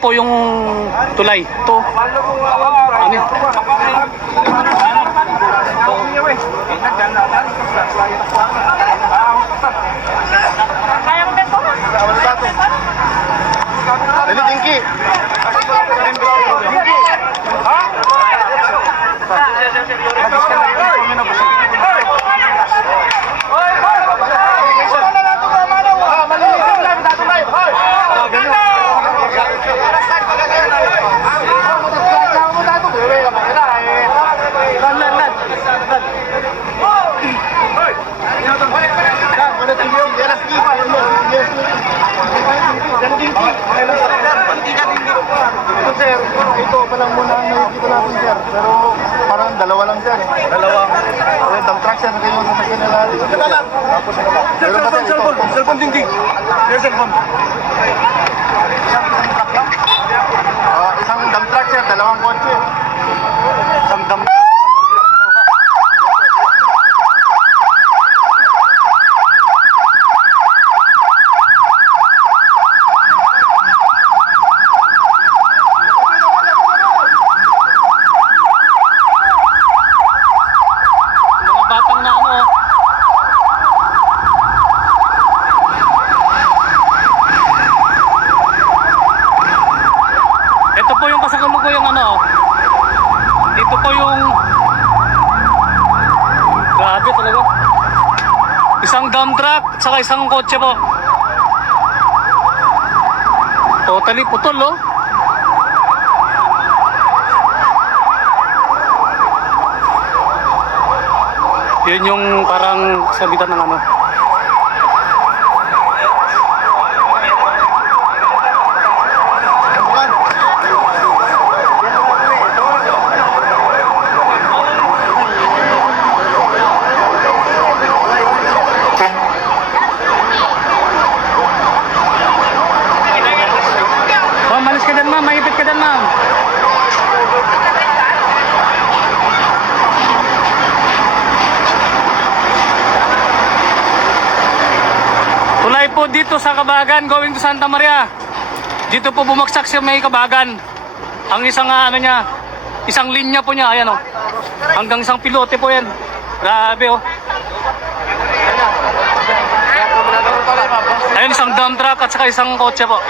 po yung tulay. Ito. Ano sir, ito pa lang muna ang nakikita natin sir. Pero parang dalawa lang sir. Dalawa. Okay, dump truck sir, kayo sa sakyan na natin. Ito lang. Tapos ano ba? Sir, ito. Cellphone din din. Yes, cellphone. Isang dump truck lang? Ah, isang dump truck sir, dalawang kotse. Isang dump Mga batang na ano. Ito po yung kasakalukuyang ano. oh. Dito po yung Grabe talaga. Isang dump truck at saka isang kotse po. Totally putol oh. Yun yung parang sabitan ng ano. Ma'am, malis ka dyan ma'am, mahipit ka dyan ma'am. Tulay po dito sa Kabagan going to Santa Maria. Dito po bumagsak sa may Kabagan. Ang isang ah, ano niya, isang linya po niya, ayan oh. Hanggang isang pilote po yan. Grabe oh. Ayun, isang dump truck at saka isang kotse po.